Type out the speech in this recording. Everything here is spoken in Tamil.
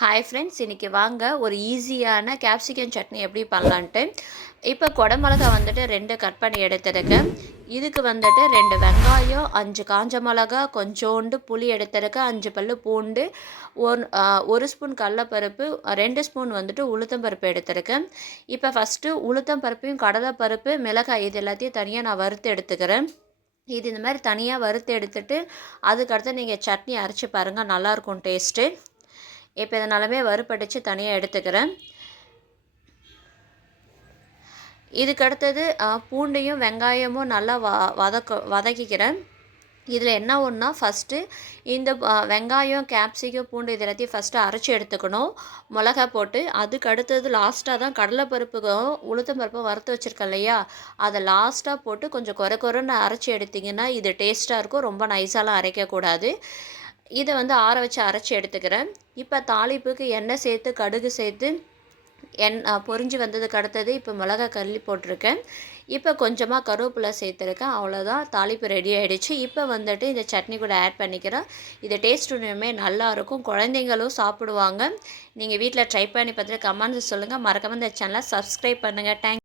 ஹாய் ஃப்ரெண்ட்ஸ், இன்றைக்கி வாங்க ஒரு ஈஸியான கேப்சிகம் சட்னி எப்படி பண்ணலான்ட்டு. இப்போ குடமிளகா வந்துட்டு 2 கட் பண்ணி எடுத்துருக்கேன். இதுக்கு வந்துட்டு 2 வெங்காயம், 5 காஞ்ச மிளகா, கொஞ்சோண்டு புளி எடுத்துருக்கேன், 5 பல்லு பூண்டு, 1 ஸ்பூன் கடலைப்பருப்பு, 2 ஸ்பூன் வந்துட்டு உளுத்தம்பருப்பு எடுத்துருக்கேன். இப்போ ஃபஸ்ட்டு உளுத்தம்பருப்பையும் கடலைப்பருப்பு, மிளகாய் இது எல்லாத்தையும் தனியாக நான் வறுத்து எடுத்துக்கிறேன். இது இந்த மாதிரி தனியாக வறுத்து எடுத்துட்டு அதுக்கடுத்து நீங்கள் சட்னி அரைச்சி பாருங்கள், நல்லாயிருக்கும் டேஸ்ட்டு. இப்போ இதனாலுமே வறுப்படித்து தனியாக எடுத்துக்கிறேன். இதுக்கு அடுத்தது பூண்டையும் வெங்காயமும் நல்லா வதக்கிக்கிறேன். இதில் என்ன ஒன்றா ஃபஸ்ட்டு இந்த வெங்காயம், கேப்சிகம், பூண்டு இது எல்லாத்தையும் ஃபஸ்ட்டு அரைச்சி எடுத்துக்கணும் மிளகா போட்டு. அதுக்கு அடுத்தது லாஸ்ட்டாக தான் கடலைப்பருப்புக்கும் உளுத்தம்பருப்பும் வறுத்து வச்சுருக்கேன் இல்லையா, அதை லாஸ்ட்டாக போட்டு கொஞ்சம் கொரன்னு அரைச்சி எடுத்திங்கன்னா இது டேஸ்ட்டாக இருக்கும். ரொம்ப நைஸாலாம் அரைக்கக்கூடாது. இதை ஆற வச்சு அரைச்சி எடுத்துக்கிறேன். இப்போ தாளிப்புக்கு எண்ணெய் சேர்த்து கடுகு சேர்த்து பொரிஞ்சு வந்ததுக்கு அடுத்தது இப்போ மிளகா கல்லி போட்டிருக்கேன். இப்போ கொஞ்சமாக கருவேப்பிலை சேர்த்துருக்கேன். அவ்வளோதான், தாளிப்பு ரெடி ஆகிடுச்சு. இப்போ இந்த சட்னி கூட ஆட் பண்ணிக்கிறேன். இது டேஸ்ட் ஒன்றுமே நல்லாயிருக்கும், குழந்தைங்களும் சாப்பிடுவாங்க. நீங்கள் வீட்டில் ட்ரை பண்ணி பார்த்துட்டு கமெண்ட்ஸ் சொல்லுங்கள். மறக்காமல் இந்த சேனலை சப்ஸ்கிரைப் பண்ணுங்கள். தேங்க்ஸ்.